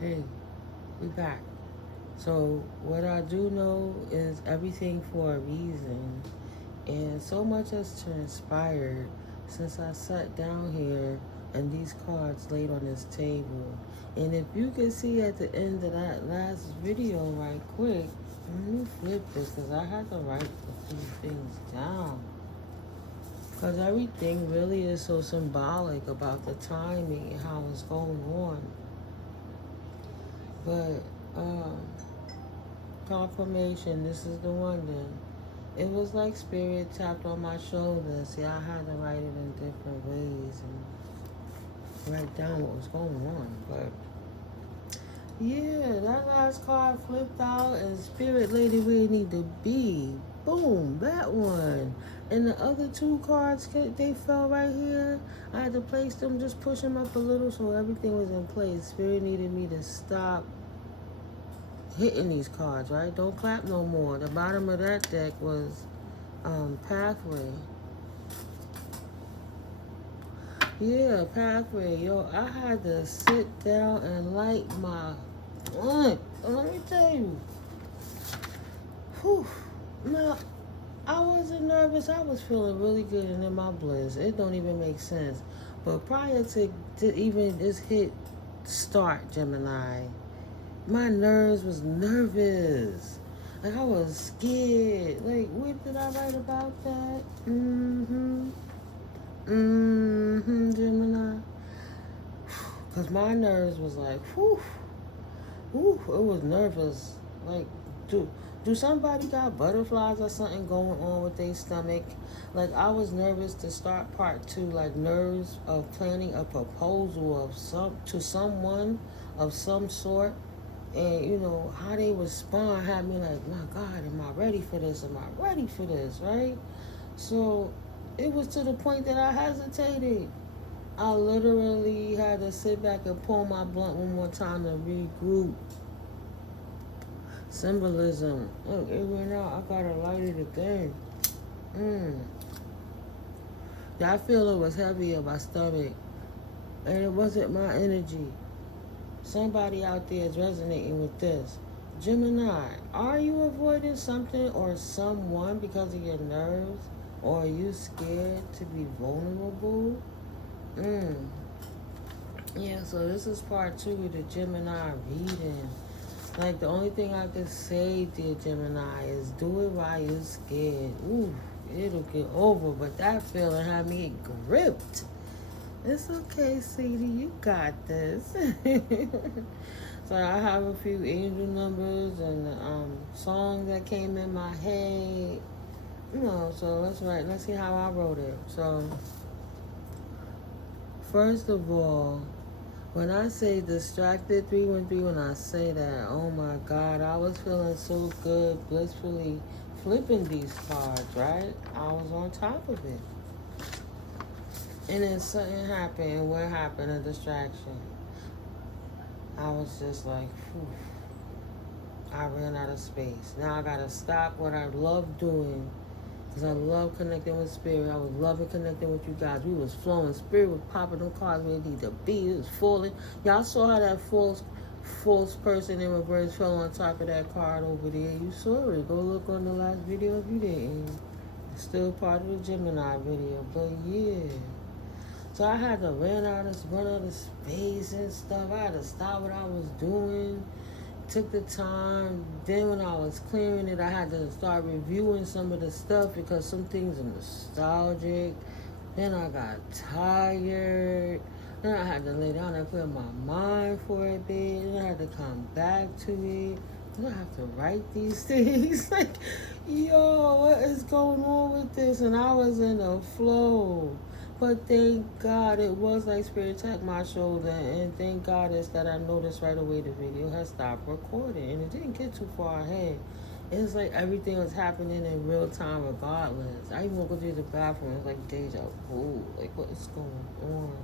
Hey, we back. So, what I do know is everything for a reason. And so much has transpired since I sat down here and these cards laid on this table. And if you can see at the end of that last video, right quick, let me flip this because I had to write a few things down. Because everything really is so symbolic about the timing and how it's going on. But, confirmation, this is the one then. It was like spirit tapped on my shoulder. See, I had to write it in different ways and write down what was going on. But yeah, that last card flipped out and spirit lady where it need to be. Boom, that one. And the other two cards, they fell right here. I had to place them, just push them up a little so everything was in place. Spirit needed me to stop hitting these cards, right? Don't clap no more. The bottom of that deck was pathway. Yeah, pathway. Yo, I had to sit down and light my blunt. Let me tell you. Whew. Now, I wasn't nervous. I was feeling really good and in my bliss. It don't even make sense. But prior to even this hit start, Gemini, my nerves was nervous. Like I was scared. Like, what did I write about that? Gemini. Cause my nerves was like, whew, it was nervous. Like, do somebody got butterflies or something going on with their stomach? Like I was nervous to start part two, like nerves of planning a proposal of to someone of some sort. And you know how they respond had me like, my God, am I ready for this? Am I ready for this? Right? So it was to the point that I hesitated. I literally had to sit back and pull my blunt one more time to regroup. Symbolism. Look, it went out. I gotta light it again. Yeah, I feel it was heavy in my stomach, and it wasn't my energy. Somebody out there is resonating with this. Gemini, are you avoiding something or someone because of your nerves? Or are you scared to be vulnerable? Yeah, so this is part two of the Gemini reading. Like, the only thing I could say, dear Gemini, is do it while you're scared. Ooh, it'll get over, but that feeling had me gripped. It's okay, sweetie. You got this. So I have a few angel numbers and songs that came in my head. You know, so let's see how I wrote it. So first of all, when I say distracted 313, when I say that, oh my God, I was feeling so good, blissfully flipping these cards, right? I was on top of it. And then something happened, and what happened? A distraction. I was just like, phew. I ran out of space. Now I gotta stop what I love doing, because I love connecting with spirit. I was loving connecting with you guys. We was flowing. Spirit was popping them cards where it needed to be. It was falling. Y'all saw how that false person in reverse fell on top of that card over there. You saw it. Go look on the last video if you didn't. It's still part of the Gemini video. But yeah. So I had to run out of space and stuff. I had to stop what I was doing. Took the time. Then when I was clearing it, I had to start reviewing some of the stuff because some things are nostalgic. Then I got tired. Then I had to lay down and clear my mind for a bit. Then I had to come back to it. Then I have to write these things. Like, yo, what is going on with this? And I was in a flow. But thank God it was like spirit tapped my shoulder, and thank God is that I noticed right away the video had stopped recording, and it didn't get too far ahead. It's like everything was happening in real time regardless. I even woke up to the bathroom, it was like deja vu, like what is going on?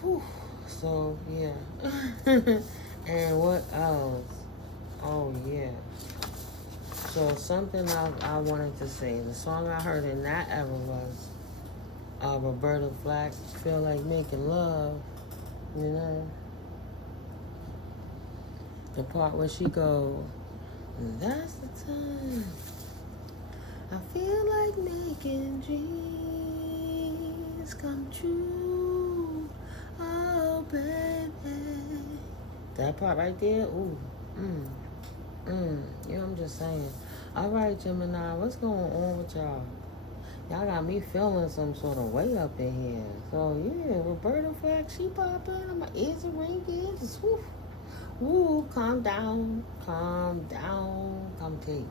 Whew. So yeah. And what else? Oh yeah. So something I wanted to say, the song I heard in that era was Roberta Flack, Feel Like Making Love, you know. The part where she go, that's the time I feel like making dreams come true. Oh, baby. That part right there, ooh, you know, I'm just saying. All right, Gemini, what's going on with y'all? Y'all got me feeling some sort of way up in here. So, yeah, Roberta Flack, she popping. My ears are ringing. Just woof. Woo, calm down. Calm down. Calm take.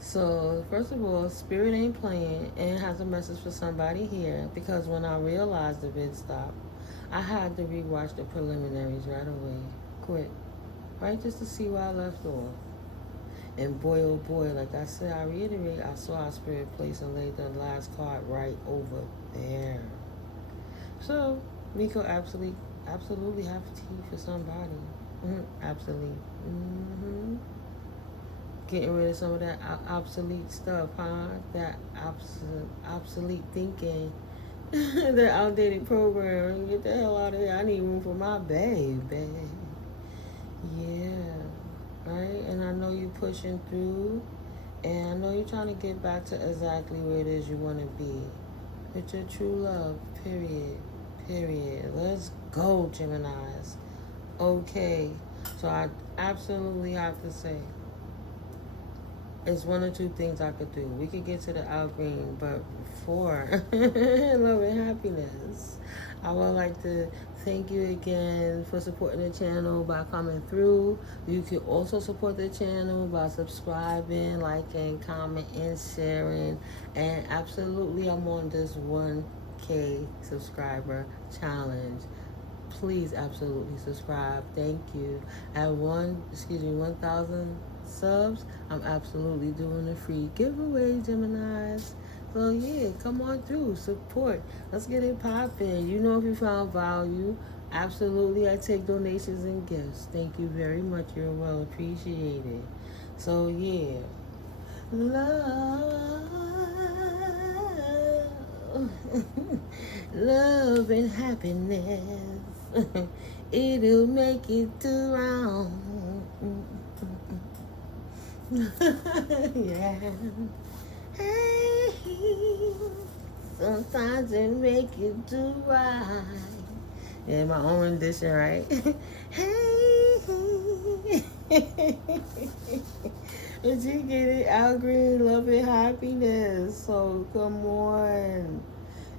So, first of all, Spirit ain't playing and has a message for somebody here, because when I realized the vid stopped, I had to rewatch the preliminaries right away. Quick. Right? Just to see where I left off. And boy, oh boy, like I said, I reiterate, I saw our Spirit place and laid the last card right over there. So, Miko absolutely have tea for somebody. Absolutely. Getting rid of some of that obsolete stuff, huh? That obsolete thinking. The outdated program. Get the hell out of here. I need room for my baby. Yeah. Right? And I know you pushing through. And I know you're trying to get back to exactly where it is you want to be. With your true love. Period. Let's go, Geminis. Okay. So I absolutely have to say, it's one or two things I could do. We could get to the Al Green, but before love and happiness, I would like to thank you again for supporting the channel by coming through. You can also support the channel by subscribing, liking, commenting, sharing, and absolutely, I'm on this 1K subscriber challenge. Please absolutely subscribe. Thank you. At 1,000 subs, I'm absolutely doing a free giveaway, Geminis. So yeah, come on through, support. Let's get it popping. You know, if you found value, absolutely, I take donations and gifts. Thank you very much. You're well appreciated. So yeah, love and happiness. It'll make it around. Yeah. Hey, sometimes it make it do right. Yeah, my own rendition, right? Hey. Did you get it? Al Green, love and happiness. So come on.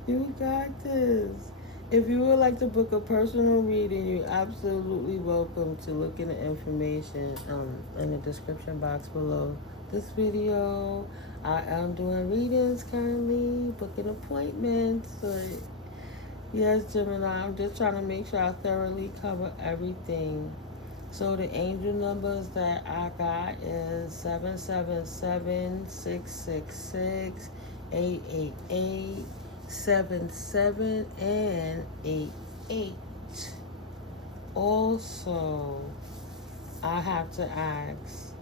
You got this. If you would like to book a personal reading, you're absolutely welcome to look in the information in the description box below this video. I am doing readings currently, booking appointments. But yes, Gemini, I'm just trying to make sure I thoroughly cover everything. So the angel numbers that I got is 777-666-888. 77 and 88. Also, I have to ask,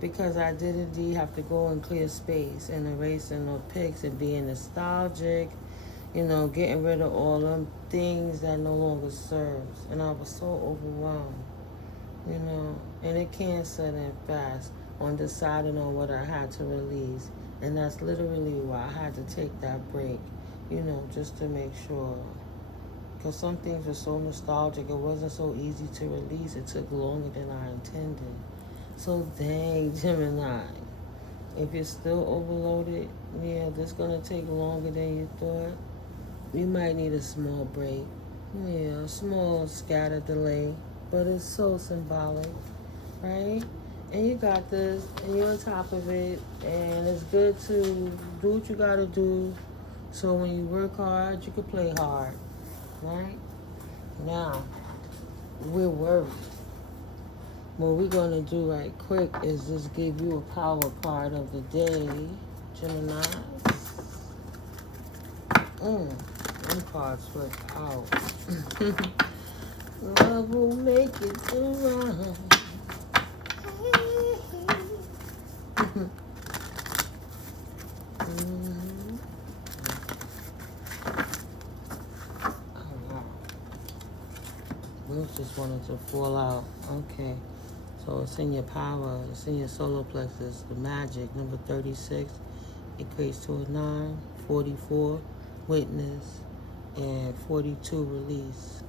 because I did indeed have to go and clear space and erasing no pics and being nostalgic, you know, getting rid of all them things that no longer serves. And I was so overwhelmed, you know, and it can't set in fast on deciding on what I had to release. And that's literally why I had to take that break. You know, just to make sure. Because some things were so nostalgic, it wasn't so easy to release. It took longer than I intended. So dang, Gemini. If you're still overloaded, yeah, this is going to take longer than you thought. You might need a small break. Yeah, a small scatter delay. But it's so symbolic, right? And you got this, and you're on top of it. And it's good to do what you got to do. So when you work hard, you can play hard, right? Now, we're worried. What we're going to do right quick is just give you a power card of the day, Gemini. Them cards flip out. Love will make it around. Wills just wanted to fall out. Okay. So it's in your power. It's in your solar plexus. The magic. Number 36 equates to a 9. 44, witness. And 42, release.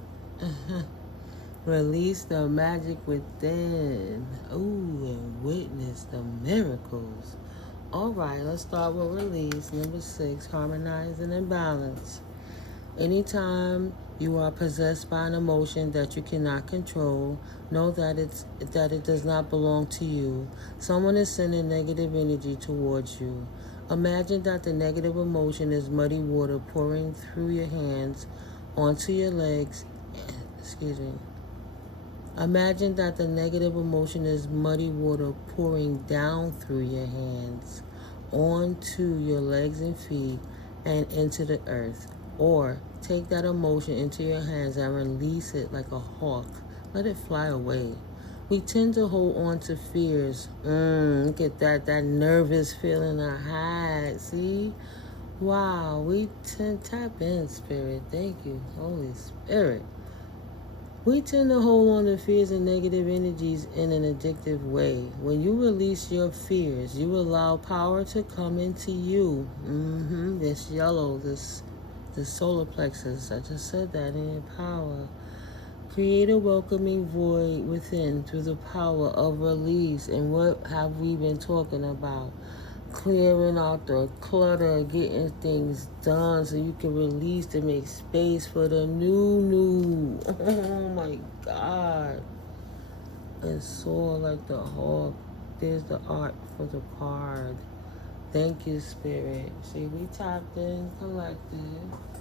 Release the magic within. Ooh, and witness the miracles. All right, let's start with release. Number 6, harmonize and imbalance. Anytime you are possessed by an emotion that you cannot control, know that it does not belong to you. Someone is sending negative energy towards you. Imagine that the negative emotion is muddy water pouring through your hands onto your legs. Excuse me. Imagine that the negative emotion is muddy water pouring down through your hands, onto your legs and feet, and into the earth. Or take that emotion into your hands and release it like a hawk. Let it fly away. We tend to hold on to fears. Look at that nervous feeling I had. See? Wow, we tap in, Spirit. Thank you, Holy Spirit. We tend to hold on to fears and negative energies in an addictive way. When you release your fears, you allow power to come into you. This yellow, this solar plexus. I just said that in your power. Create a welcoming void within through the power of release. And what have we been talking about? Clearing out the clutter, getting things done so you can release to make space for the new. Oh my God. And soar like the hawk. There's the art for the card. Thank you, Spirit. See, we tapped in collective.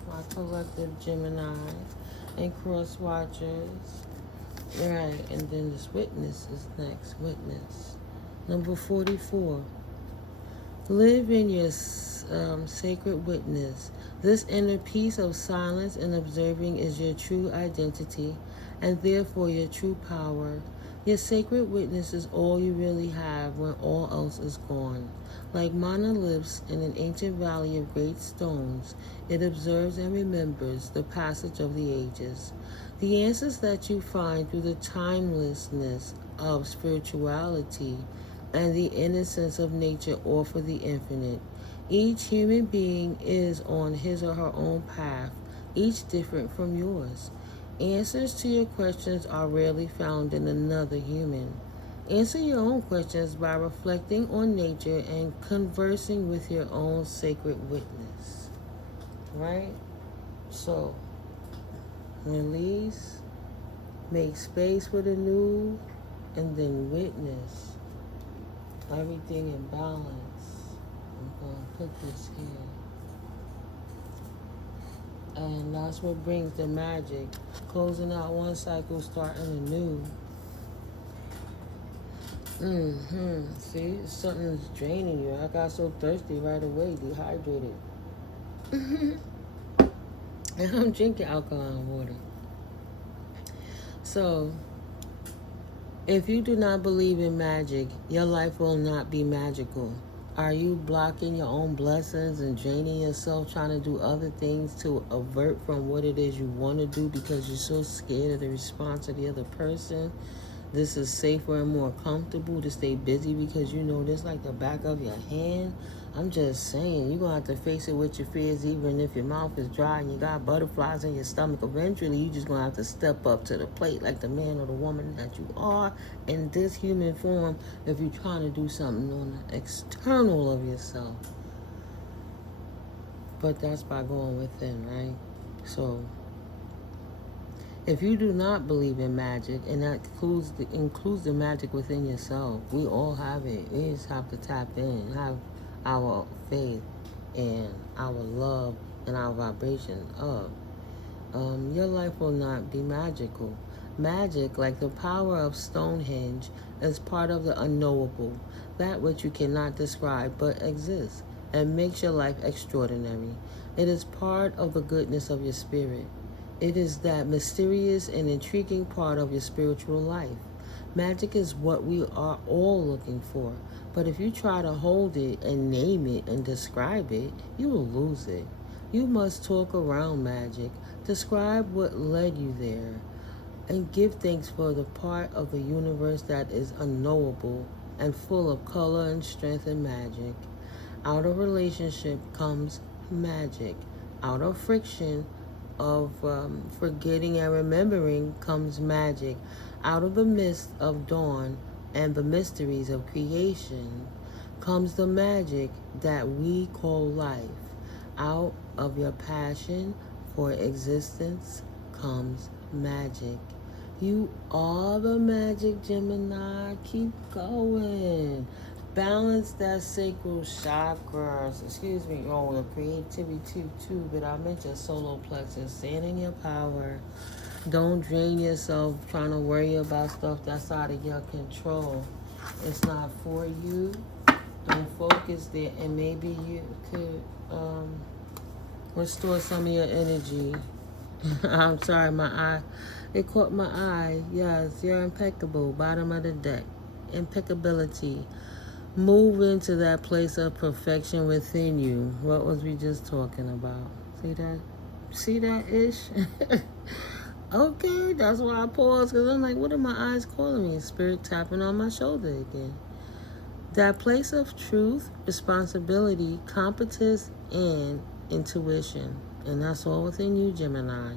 My collective Gemini and cross watchers. Right, and then this witness is next. Witness. Number 44. Live in your sacred witness. This inner peace of silence and observing is your true identity and therefore your true power. Your sacred witness is all you really have when all else is gone. Like monoliths in an ancient valley of great stones, it observes and remembers the passage of the ages. The answers that you find through the timelessness of spirituality and the innocence of nature offer the infinite. Each human being is on his or her own path, each different from yours. Answers to your questions are rarely found in another human. Answer your own questions by reflecting on nature and conversing with your own sacred witness. Right? So, release, make space for the new, and then witness. Everything in balance. I'm going to put this here. And that's what brings the magic. Closing out one cycle, starting a new. See, something's draining you. I got so thirsty right away, dehydrated. And I'm drinking alkaline water. So, if you do not believe in magic, your life will not be magical. Are you blocking your own blessings and draining yourself trying to do other things to avert from what it is you want to do because you're so scared of the response of the other person? This is safer and more comfortable to stay busy because you know this like the back of your hand. I'm just saying, you're going to have to face it with your fears even if your mouth is dry and you got butterflies in your stomach. Eventually, you're just going to have to step up to the plate like the man or the woman that you are in this human form if you're trying to do something on the external of yourself. But that's by going within, right? So, if you do not believe in magic, and that includes the magic within yourself, we all have it. We just have to tap in, have our faith and our love and our vibration up. Your life will not be magical. Magic, like the power of Stonehenge, is part of the unknowable, that which you cannot describe but exists, and makes your life extraordinary. It is part of the goodness of your spirit. It is that mysterious and intriguing part of your spiritual life. Magic is what we are all looking for, but if you try to hold it and name it and describe it, you will lose it. You must talk around magic. Describe what led you there and give thanks for the part of the universe that is unknowable and full of color and strength and magic. Out of relationship comes magic. Out of friction of forgetting and remembering comes magic. Out of the mist of dawn and the mysteries of creation comes the magic that we call life. Out of your passion for existence comes magic. You are the magic, Gemini. Keep going. Balance that sacral chakras. Excuse me. Oh, the creativity too. But I meant your solar plexus. Stand in your power. Don't drain yourself trying to worry about stuff that's out of your control. It's not for you. Don't focus there. And maybe you could restore some of your energy. I'm sorry, my eye. It caught my eye. Yes, you're impeccable. Bottom of the deck. Impeccability. Move into that place of perfection within you. What was we just talking about? See that? See that ish? Okay, that's why I paused, because I'm like, what are my eyes calling me? Spirit tapping on my shoulder again. That place of truth, responsibility, competence, and intuition. And that's all within you, Gemini.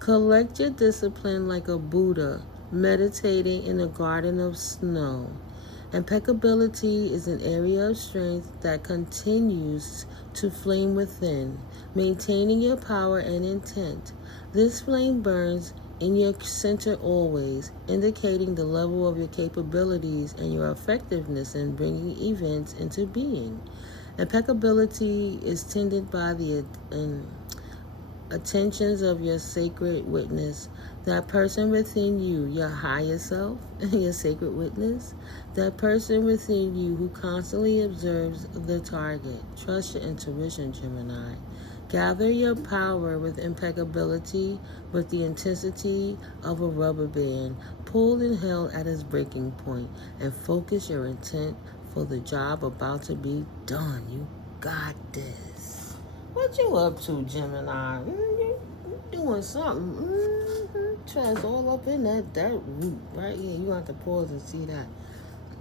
Collect your discipline like a Buddha, meditating in a garden of snow. Impeccability is an area of strength that continues to flame within, maintaining your power and intent. This flame burns in your center always, indicating the level of your capabilities and your effectiveness in bringing events into being. Impeccability is tended by the attentions of your sacred witness, that person within you, your higher self, your sacred witness, that person within you who constantly observes the target. Trust your intuition, Gemini. Gather your power with impeccability, with the intensity of a rubber band, pulled and held at its breaking point, and focus your intent for the job about to be done. You got this. What you up to, Gemini? You doing something. Trash all up in that dirt root right here. You have to pause and see that,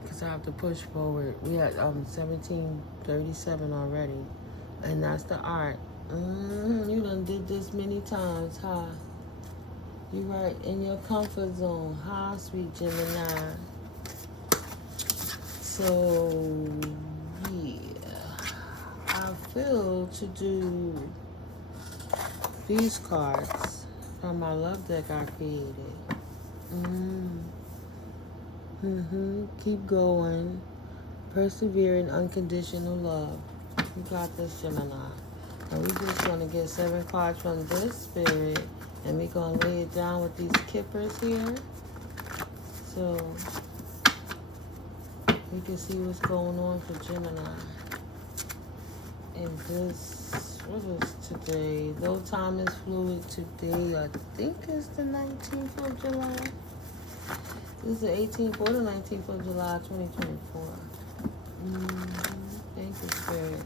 because I have to push forward. We at 1737 already, and that's the art. You done did this many times, huh? You right in your comfort zone, huh, sweet Gemini? So, yeah, I feel to do these cards from my love deck I created. Keep going. Persevere in unconditional love. You got this, Gemini. And we're just going to get 7 cards from this spirit, and we're going to lay it down with these kippers here, so we can see what's going on for Gemini. And this, what is today? Though time is fluid, today I think it's the 19th of July. This is the 18th or the 19th of July, 2024. Thank you, Spirit.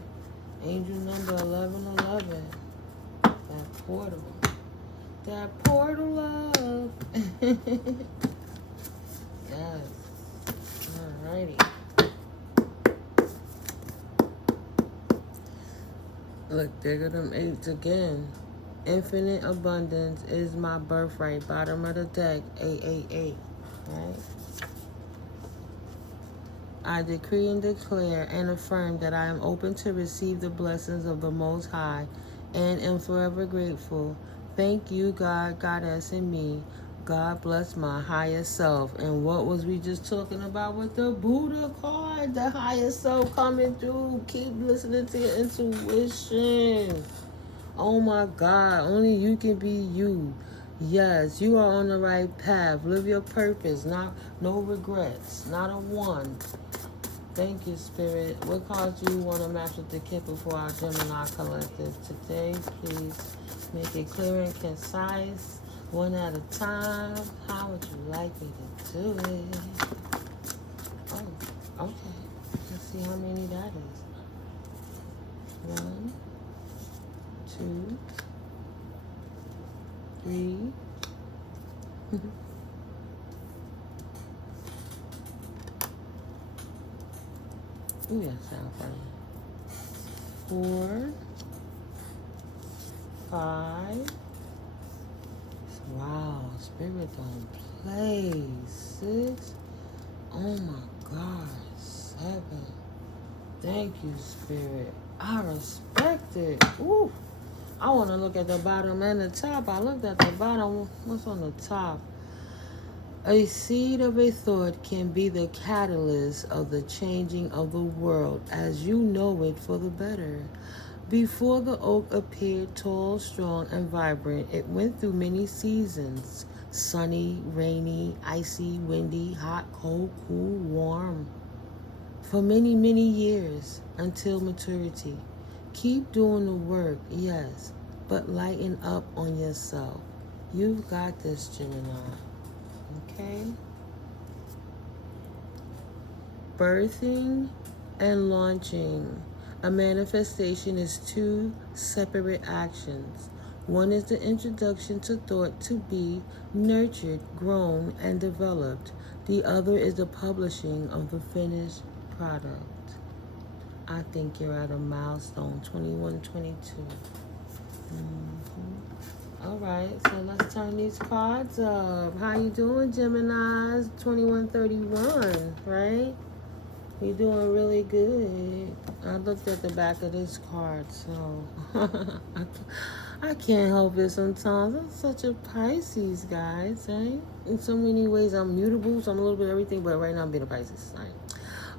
Angel number 1111. That portal. That portal love. Yes. Alrighty. Look, there go them 8s again. Infinite abundance is my birthright. Bottom of the deck, 888. Right? I decree and declare and affirm that I am open to receive the blessings of the Most High and am forever grateful. Thank you, God, Goddess, and me. God bless my higher self. And what was we just talking about with the Buddha card? The higher self coming through. Keep listening to your intuition. Oh my God, only you can be you. Yes, you are on the right path. Live your purpose. No regrets. Not a one. Thank you, Spirit. What cards do you want to match with the Kipper for our Gemini collective today? Please make it clear and concise, one at a time. How would you like me to do it? Oh, okay. Let's see how many that is. 1, 2, 3, Ooh, that sounds funny. 4, 5. Wow, Spirit don't play. 6. Oh my God. 7. Thank you, Spirit. I respect it. Ooh. I want to look at the bottom and the top. I looked at the bottom. What's on the top? A seed of a thought can be the catalyst of the changing of the world as you know it for the better. Before the oak appeared tall, strong, and vibrant, it went through many seasons: sunny, rainy, icy, windy, hot, cold, cool, warm. For many, many years until maturity. Keep doing the work, yes, but lighten up on yourself. You've got this, Gemini. Okay? Birthing and launching. A manifestation is 2 separate actions. One is the introduction to thought to be nurtured, grown, and developed. The other is the publishing of the finished product. I think you're at a milestone, 2122. All right, so let's turn these cards up. How you doing, Geminis? 2131, right? You're doing really good. I looked at the back of this card, so I can't help it sometimes. I'm such a Pisces, guys, right? In so many ways, I'm mutable, so I'm a little bit of everything, but right now I'm being a Pisces, right?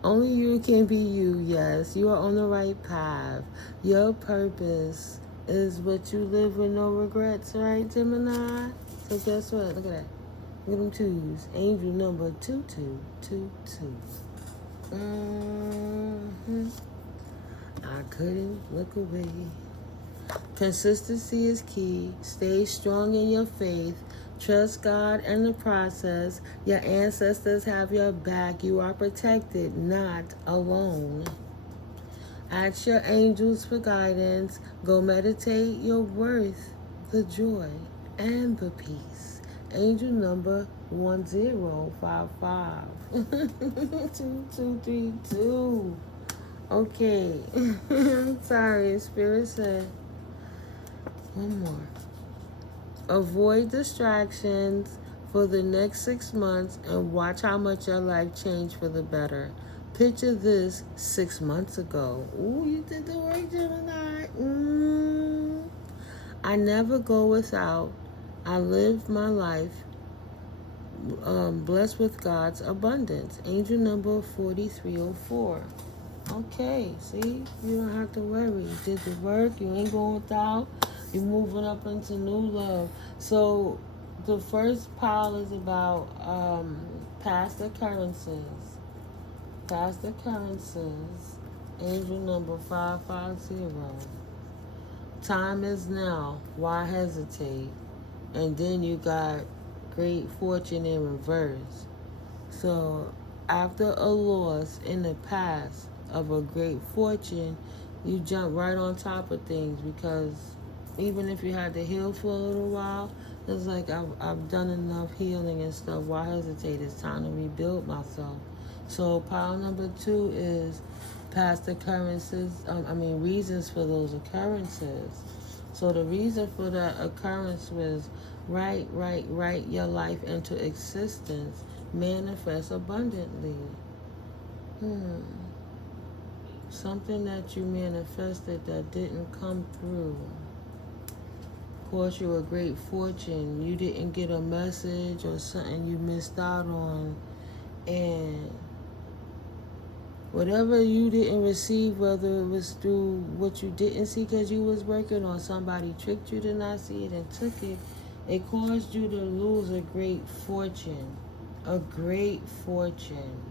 Only you can be you, yes. You are on the right path. Your purpose is what you live with no regrets, right, Gemini? So guess what? Look at that. Look at them 2s. Angel number 2222. I couldn't look away. Consistency is key. Stay strong in your faith. Trust God and the process. Your ancestors have your back. You are protected, not alone. Ask your angels for guidance. Go meditate your worth, the joy, and the peace. Angel number 1055. 2232. Okay. Sorry, Spirit said. One more. Avoid distractions for the next 6 months and watch how much your life changed for the better. Picture this 6 months ago. Ooh, you did the work, Gemini. I never go without. I live my life blessed with God's abundance. Angel number 4304. Okay, see? You don't have to worry. You did the work. You ain't going without. You're moving up into new love. So the first pile is about past occurrences. Past occurrences. Angel number 550. Time is now. Why hesitate? And then you got great fortune in reverse. So after a loss in the past of a great fortune, you jump right on top of things, because even if you had to heal for a little while, it's like I've done enough healing and stuff. Why hesitate? It's time to rebuild myself. So pile number 2 is past occurrences. Reasons for those occurrences. So the reason for that occurrence was write your life into existence. Manifest abundantly. Something that you manifested that didn't come through. Cost you a great fortune. You didn't get a message or something you missed out on. And whatever you didn't receive, whether it was through what you didn't see because you was working, or somebody tricked you to not see it and took it, it caused you to lose a great fortune. A great fortune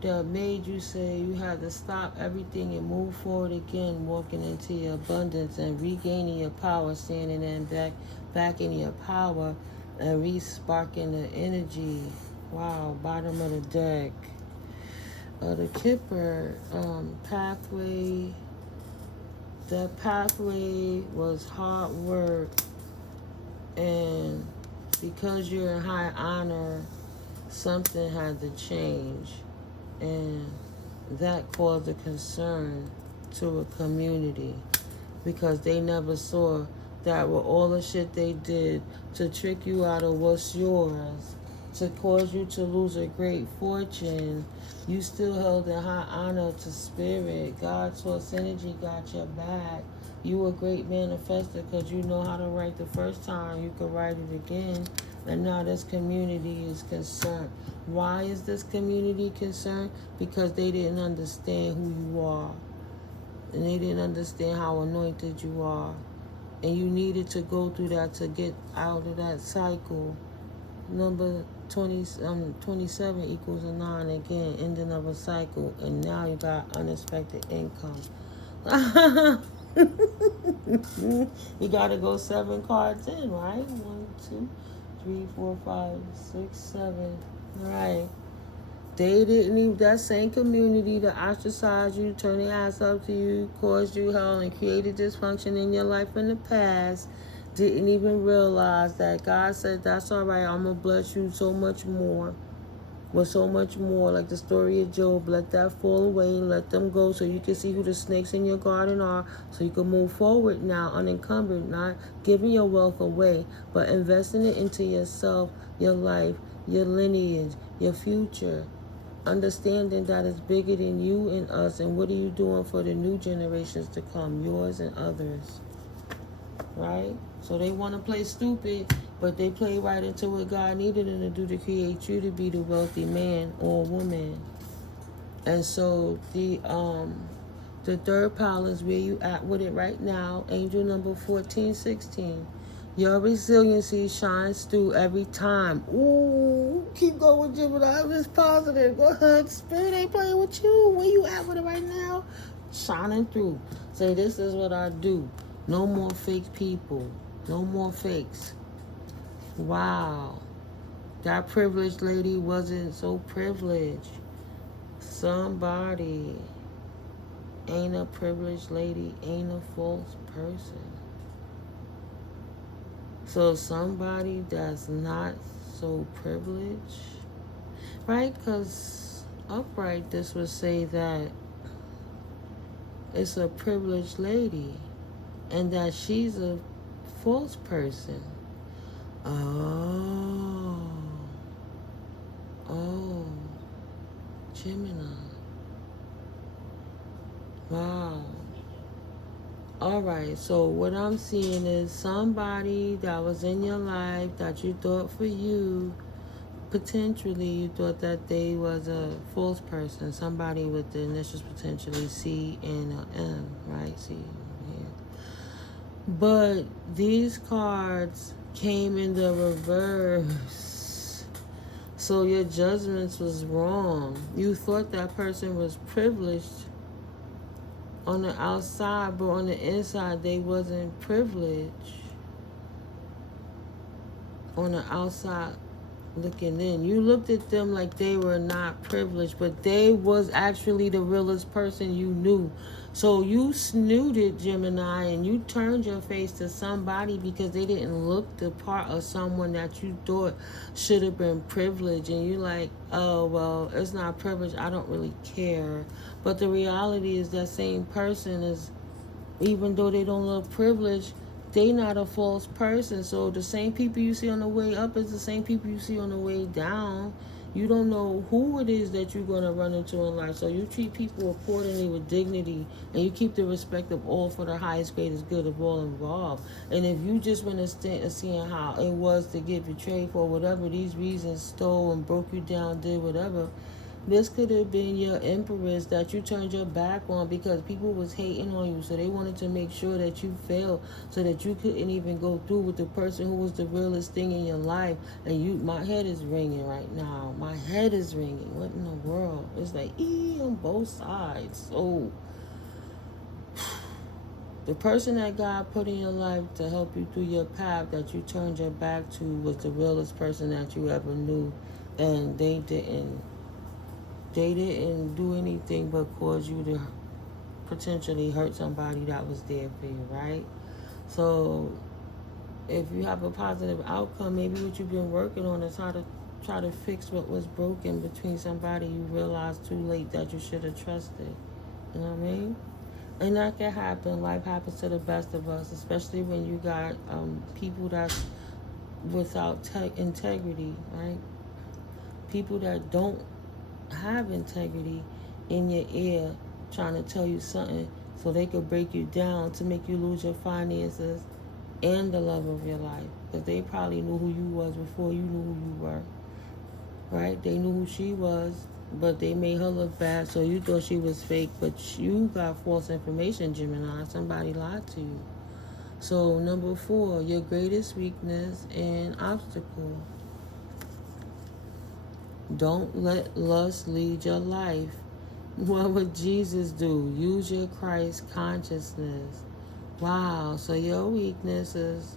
that made you say you had to stop everything and move forward again, walking into your abundance and regaining your power, standing in back in your power and re-sparking the energy. Wow, bottom of the deck. The Kipper pathway. That pathway was hard work, and because you're in high honor, something had to change. And that caused a concern to a community because they never saw that with all the shit they did to trick you out of what's yours, to cause you to lose a great fortune, you still held in high honor to spirit. God source energy got your back. You a great manifester because you know how to write the first time. You can write it again. And now this community is concerned. Why is this community concerned? Because they didn't understand who you are. And they didn't understand how anointed you are. And you needed to go through that to get out of that cycle. Number 27 equals a 9 again, ending of a cycle. And now you got unexpected income. You got to go 7 cards in, right? 1, 2, 3, 4, 5, 6, 7. Right. They didn't even, that same community that ostracized you, turn their ass up to you, caused you hell, and created dysfunction in your life in the past, didn't even realize that God said, that's all right, I'm going to bless you so much more. With so much more, like the story of Job, let that fall away and let them go so you can see who the snakes in your garden are, so you can move forward now unencumbered, not giving your wealth away, but investing it into yourself, your life, your lineage, your future. Understanding that it's bigger than you and us, and what are you doing for the new generations to come, yours and others, right? So they want to play stupid, but they play right into what God needed them to do to create you to be the wealthy man or woman. And so the third pile is where you at with it right now, angel number 1416. Your resiliency shines through every time. Ooh, keep going, Gemini. It's positive. Go ahead. Spirit ain't playing with you. Where you at with it right now? Shining through. Say, this is what I do. No more fake people. No more fakes. Wow. That privileged lady wasn't so privileged. Somebody ain't a privileged lady, ain't a false person. So somebody that's not so privileged, right? Because upright, this would say that it's a privileged lady and that she's a false person. Oh, Gemini. Wow. All right, so what I'm seeing is somebody that was in your life that you thought for you, potentially you thought that they was a false person, somebody with the initials potentially C and M, right? C here. But these cards came in the reverse. So your judgments was wrong. You thought that person was privileged on the outside, but on the inside they wasn't privileged. On the outside looking in, you looked at them like they were not privileged, but they was actually the realest person you knew. So you snooted, Gemini, and you turned your face to somebody because they didn't look the part of someone that you thought should have been privileged. And you like, oh, well, it's not privileged, I don't really care. But the reality is that same person is, even though they don't look privileged, they not a false person. So the same people you see on the way up is the same people you see on the way down. You don't know who it is that you're going to run into in life. So you treat people accordingly with dignity, and you keep the respect of all for the highest, greatest good of all involved. And if you just went and seeing how it was to get betrayed for whatever these reasons, stole and broke you down, did whatever, this could have been your empress that you turned your back on because people was hating on you. So they wanted to make sure that you failed so that you couldn't even go through with the person who was the realest thing in your life. And my head is ringing right now. My head is ringing. What in the world? It's like, on both sides. So the person that God put in your life to help you through your path that you turned your back to was the realest person that you ever knew. And they didn't do anything but cause you to potentially hurt somebody that was there for you, right? So if you have a positive outcome, maybe what you've been working on is how to try to fix what was broken between somebody you realize too late that you should have trusted. You know what I mean? And that can happen. Life happens to the best of us, especially when you got people that's without integrity, right? People that don't have integrity in your ear trying to tell you something so they could break you down to make you lose your finances and the love of your life. Because they probably knew who you was before you knew who you were, right? They knew who she was, but they made her look bad, so you thought she was fake, but you got false information, Gemini. Somebody lied to you. So number 4, your greatest weakness and obstacle. Don't let lust lead your life. What would Jesus do? Use your Christ consciousness. Wow, so your weakness is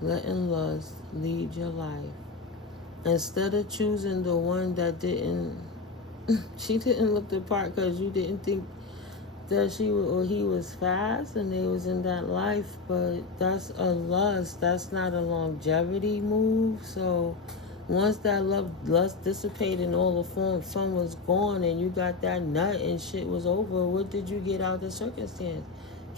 letting lust lead your life. Instead of choosing the one that didn't, she didn't look the part because you didn't think that she or he was fast and they was in that life, but that's a lust. That's not a longevity move. So once that lust dissipated and all the fun was gone and you got that nut and shit was over, what did you get out of the circumstance?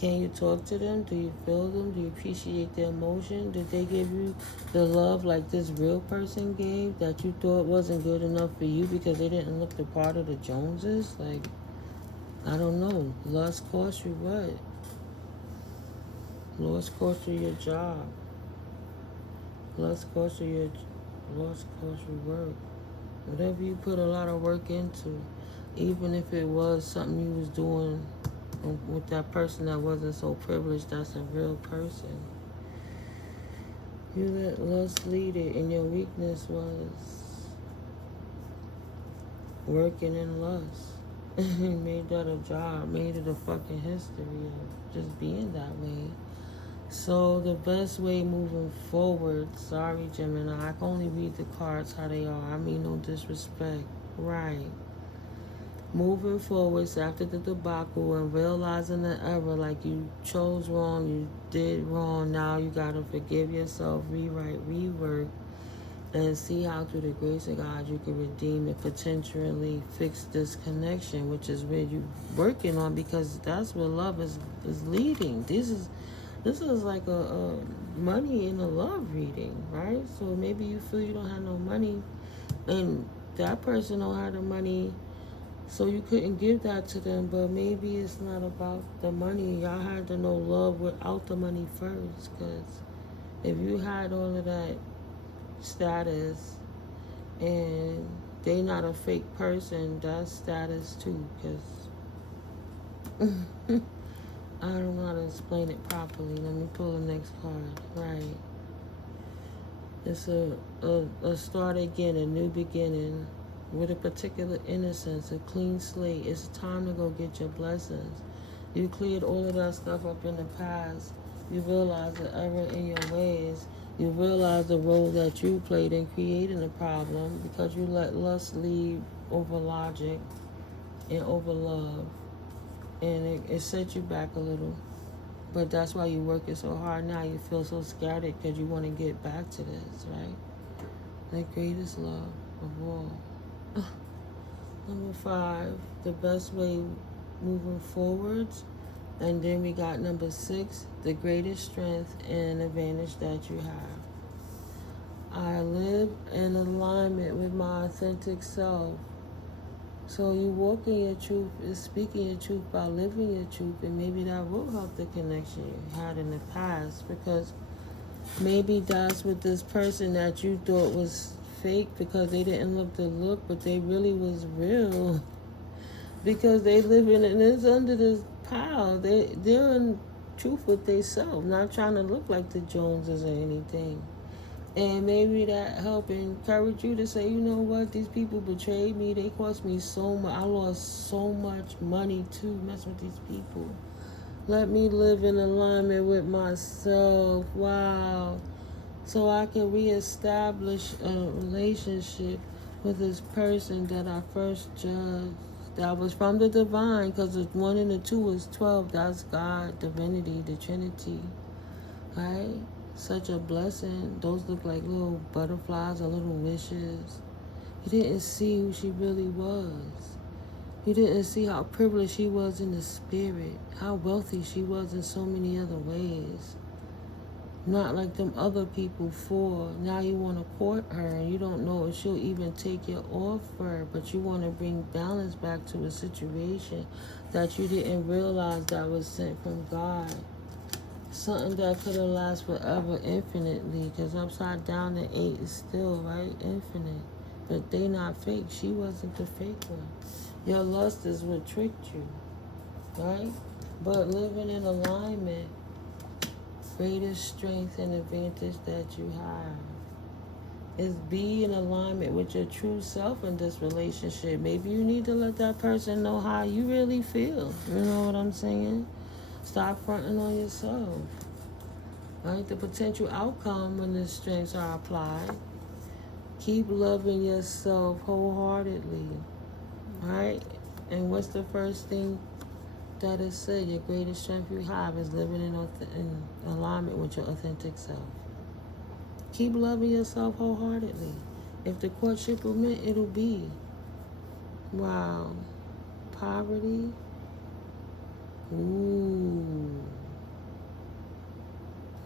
Can you talk to them? Do you feel them? Do you appreciate their emotion? Did they give you the love like this real person gave that you thought wasn't good enough for you because they didn't look the part of the Joneses? Like, I don't know. Lust cost you what? Lust cost you your job. Lust cost you work. Whatever you put a lot of work into, even if it was something you was doing with that person that wasn't so privileged, that's a real person. You let lust lead it, and your weakness was working in lust. Made that a job, made it a fucking history of just being that way. So the best way moving forward, sorry Gemini, I can only read the cards how they are. I mean no disrespect. Right. Moving forwards after the debacle and realizing the error, like you chose wrong, you did wrong, now you gotta forgive yourself, rewrite, rework, and see how through the grace of God you can redeem and potentially fix this connection, which is where you're working on, because that's where love is leading. This is like a money in a love reading, right? So maybe you feel you don't have no money and that person don't have the money, so you couldn't give that to them, but maybe it's not about the money. Y'all had to know love without the money first, because if you had all of that status and they not a fake person, that's status too, because I don't know how to explain it properly. Let me pull the next card. Right. It's a start again, a new beginning with a particular innocence, a clean slate. It's time to go get your blessings. You cleared all of that stuff up in the past. You realize the error in your ways. You realize the role that you played in creating the problem because you let lust lead over logic and over love. And it set you back a little. But that's why you're working so hard now. You feel so scared because you want to get back to this, right? The greatest love of all. Number 5, the best way moving forwards. And then we got number 6, the greatest strength and advantage that you have. I live in alignment with my authentic self. So you walking your truth is speaking your truth by living your truth, and maybe that will help the connection you had in the past, because maybe that's what this person that you thought was fake because they didn't look the look, but they really was real because they living and it's under this pile. They're in truth with themselves, not trying to look like the Joneses or anything. And maybe that help encourage you to say, you know what, these people betrayed me. They cost me so much. I lost so much money too messing with these people. Let me live in alignment with myself. Wow. So I can reestablish a relationship with this person that I first judged. That was from the divine, because the 1 and the 2 is 12. That's God, divinity, the Trinity. Right? such a blessing. Those look like little butterflies or little wishes. You didn't see who she really was. You didn't see how privileged she was in the spirit, how wealthy she was in so many other ways. Not like them other people for. Now you want to court her and you don't know if she'll even take your offer, but you want to bring balance back to a situation that you didn't realize that was sent from God. Something that could have lasted forever infinitely, because upside down the 8 is still, right, infinite. But they not fake. She wasn't the fake one. Your lust is what tricked you, right? But living in alignment, greatest strength and advantage that you have is be in alignment with your true self in this relationship. Maybe you need to let that person know how you really feel. You know what I'm saying? Stop fronting on yourself. Right? The potential outcome when the strengths are applied. Keep loving yourself wholeheartedly. Right? And what's the first thing that is said? Your greatest strength you have is living in alignment with your authentic self. Keep loving yourself wholeheartedly. If the courtship will meant, it'll be. Wow. Poverty. Ooh.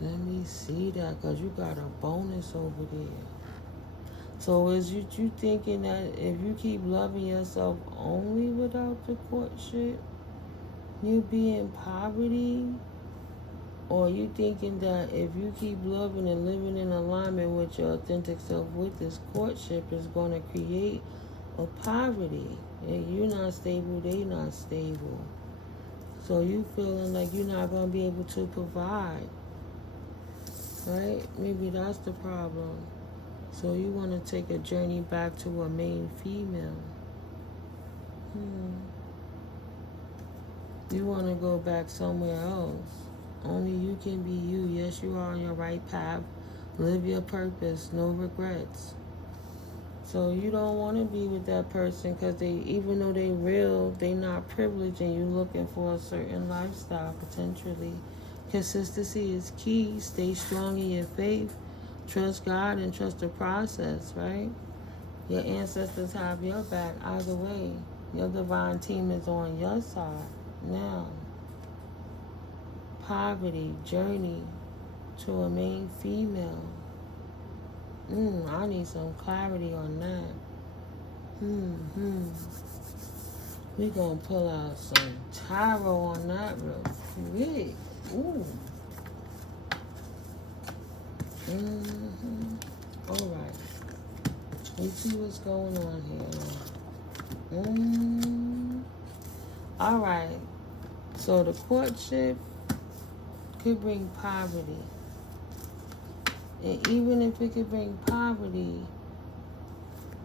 Let me see that, because you got a bonus over there. So is you thinking that if you keep loving yourself only without the courtship, you be in poverty? Or you thinking that if you keep loving and living in alignment with your authentic self with this courtship is going to create a poverty? And you're not stable, they not stable. So you feeling like you're not going to be able to provide. Right? Maybe that's the problem. So you want to take a journey back to a main female. You want to go back somewhere else. Only you can be you. Yes, you are on your right path. Live your purpose. No regrets. So you don't want to be with that person because they, even though they real, they not privileged and you looking for a certain lifestyle potentially. Consistency is key. Stay strong in your faith. Trust God and trust the process, right? Your ancestors have your back either way. Your divine team is on your side. Now, poverty, journey to a main female. I need some clarity on that. We gonna pull out some tarot on that real quick. Ooh. All right. Let's see what's going on here. All right. So the courtship could bring poverty. And even if it could bring poverty,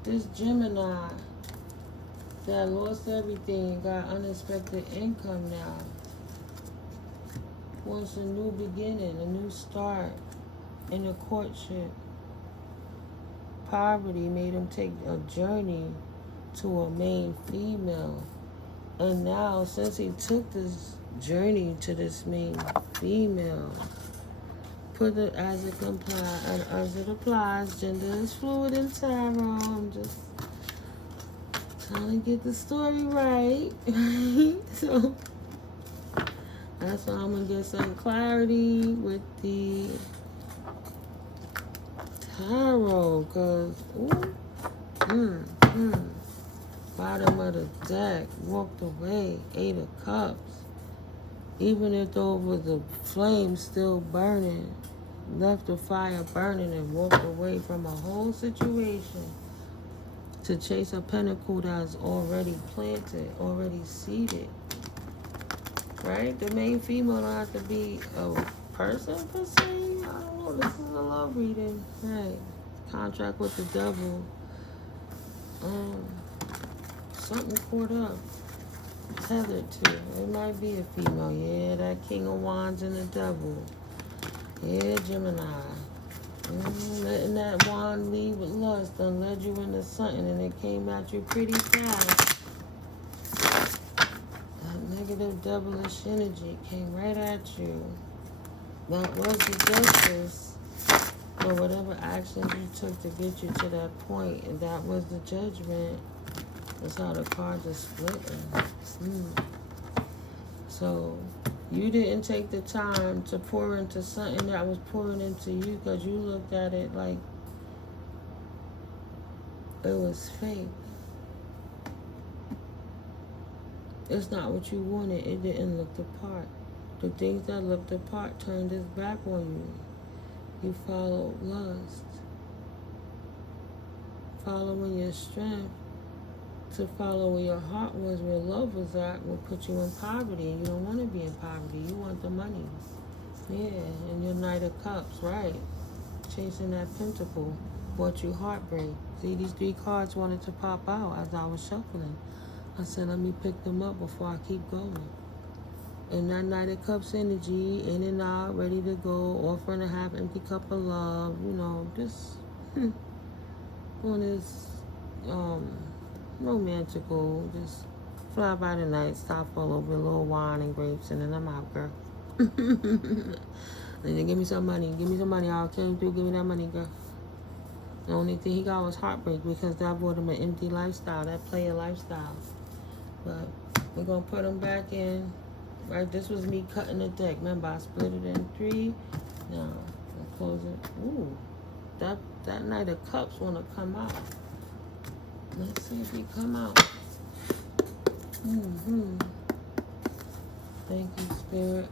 this Gemini that lost everything and got unexpected income now wants a new beginning, a new start in the courtship. Poverty made him take a journey to a main female. And now, since he took this journey to this main female, put it as it applies, gender is fluid in tarot. I'm just trying to get the story right. So that's why I'm going to get some clarity with the tarot. Because, bottom of the deck, walked away, 8 of Cups. Even if over the flame still burning, left the fire burning and walked away from a whole situation to chase a pinnacle that's already planted, already seated. Right? The main female don't have to be a person per se. I don't know. This is a love reading. Right. Contract with the devil. Something caught up. Tethered to. It might be a female. Yeah, that King of Wands and the devil. Yeah, Gemini. Letting that wand lead with lust and led you into something and it came at you pretty fast. That negative devilish energy came right at you. That was the justice. So whatever actions you took to get you to that point, and that was the judgment. That's how the cards are splitting. So you didn't take the time to pour into something that was pouring into you because you looked at it like it was fake. It's not what you wanted. It didn't look the part. The things that looked the part turned its back on you. You followed lust. Following your strength to follow where your heart was, where love was at, will put you in poverty, and you don't want to be in poverty. You want the money. Yeah, and your Knight of Cups, right. Chasing that pentacle brought you heartbreak. See, these 3 cards wanted to pop out as I was shuffling. I said, let me pick them up before I keep going. And that Knight of Cups energy, in and out, ready to go, offering a half empty cup of love, just on this romantical, just fly by the night, stop all over, a little wine and grapes, and then I'm out, girl. And then give me some money. I'll came through, give me that money, girl. The only thing he got was heartbreak because that brought him an empty lifestyle, that player lifestyle. But we're going to put him back in. Right, this was me cutting the deck. Remember, I split it in 3. Now, I'll close it. Ooh, that Knight of Cups want to come out. Let's see if he come out. Thank you, Spirit,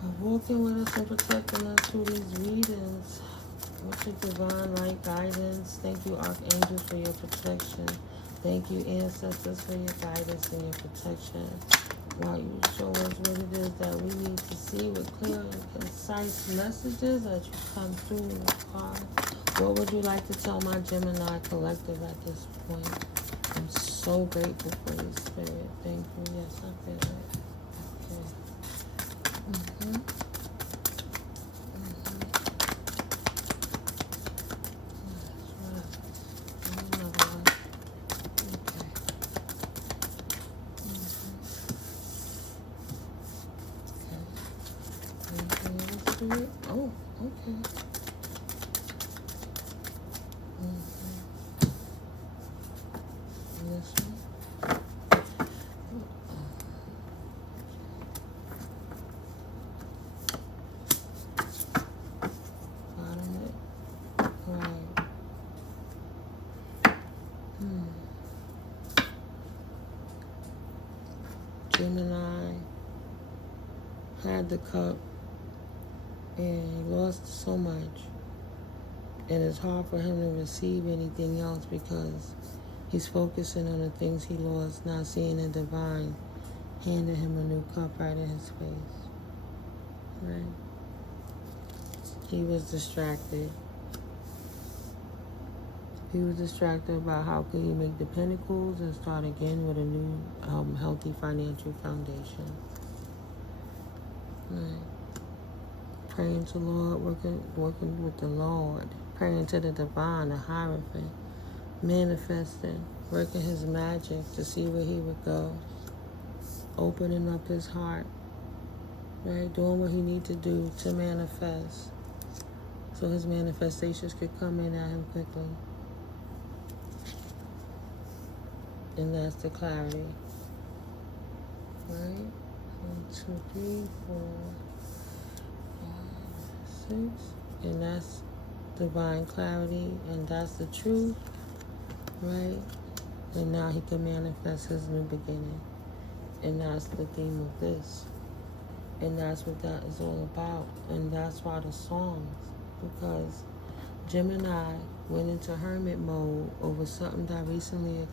for walking with us and protecting us through these readings. With your divine light guidance. Thank you, Archangels, for your protection. Thank you, Ancestors, for your guidance and your protection. While you show us what it is that we need to see with clear and concise messages that you come through in the card. What would you like to tell my Gemini collective at this point? I'm so grateful for your spirit. Thank you. Yes, I feel it. Okay. Oh, okay. This one. Bottom it. Right. Gemini had the cup and he lost so much, and it's hard for him to receive anything else because he's focusing on the things he lost, not seeing the divine handing him a new cup right in his face. Right? He was distracted. He was distracted about how could he make the pentacles and start again with a new healthy financial foundation. Right. Praying to the Lord, working with the Lord, praying to the divine, the Hierophant, manifesting, working his magic to see where he would go, opening up his heart, right, doing what he needs to do to manifest, so his manifestations could come in at him quickly. And that's the clarity, right? 1, 2, 3, 4. 6, and that's divine clarity, and that's the truth, right? And now he can manifest his new beginning, and that's the theme of this, and that's what that is all about, and that's why the songs, because Gemini went into hermit mode over something that recently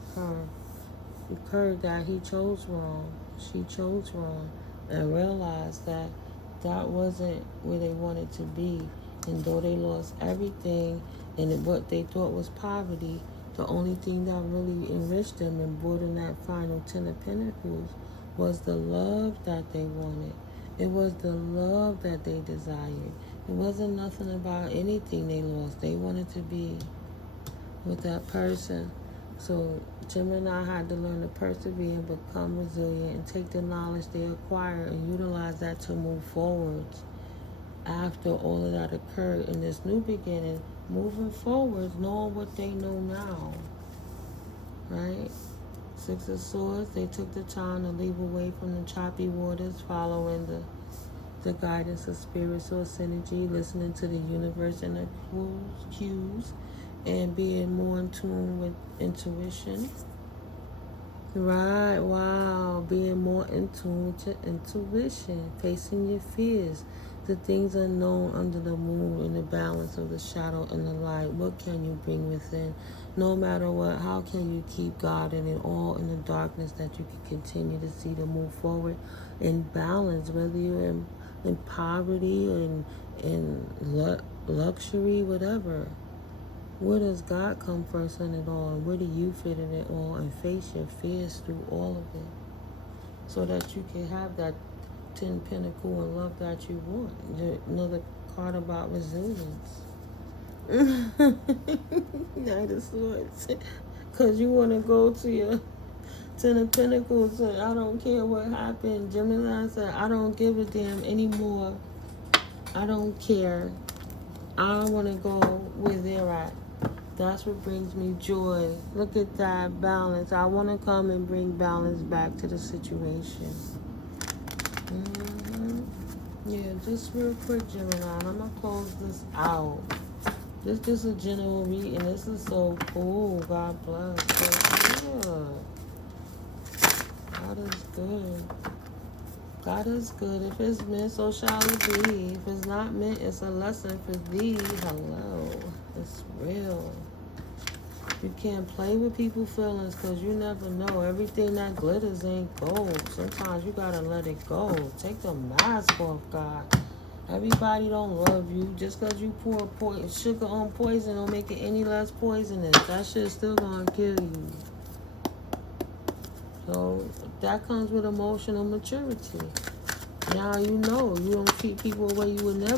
occurred that he chose wrong, she chose wrong, and realized that that wasn't where they wanted to be. And though they lost everything and what they thought was poverty, the only thing that really enriched them and brought in that final 10 of Pentacles was the love that they wanted. It was the love that they desired. It wasn't nothing about anything they lost. They wanted to be with that person. So Gemini had to learn to persevere and become resilient and take the knowledge they acquire and utilize that to move forwards. after all of that occurred in this new beginning, moving forward, knowing what they know now, right? Six of Swords, they took the time to leave away from the choppy waters, following the guidance of spirit source energy, listening to the universe and the cues, and being more in tune with intuition. Right, wow, being more in tune to intuition, facing your fears, the things unknown under the moon, in the balance of the shadow and the light. What can you bring within? No matter what, how can you keep God in it all in the darkness, that you can continue to see to move forward in balance, whether you're in poverty or in luxury, whatever. Where does God come first in it all, and where do you fit in it all, and face your fears through all of it, so that you can have that 10 pinnacle and love that you want. Another card about resilience. Knight of Swords. Because you want to go to your 10 of Pentacles, and I don't care what happened. Gemini said, I don't give a damn anymore. I don't care. I want to go where they're at. That's what brings me joy. Look at that balance. I want to come and bring balance back to the situation. Yeah, just real quick, Gemini. I'm going to close this out. This is a general reading. This is so cool. God bless. So, yeah. God is good. God is good. If it's meant, so shall it be. If it's not meant, it's a lesson for thee. Hello. It's real. You can't play with people's feelings, because you never know. Everything that glitters ain't gold. Sometimes you gotta let it go. Take the mask off, God. Everybody don't love you. Just because you pour sugar on poison don't make it any less poisonous. That shit's still gonna kill you. So that comes with emotional maturity. Now you know you don't treat people the way you would never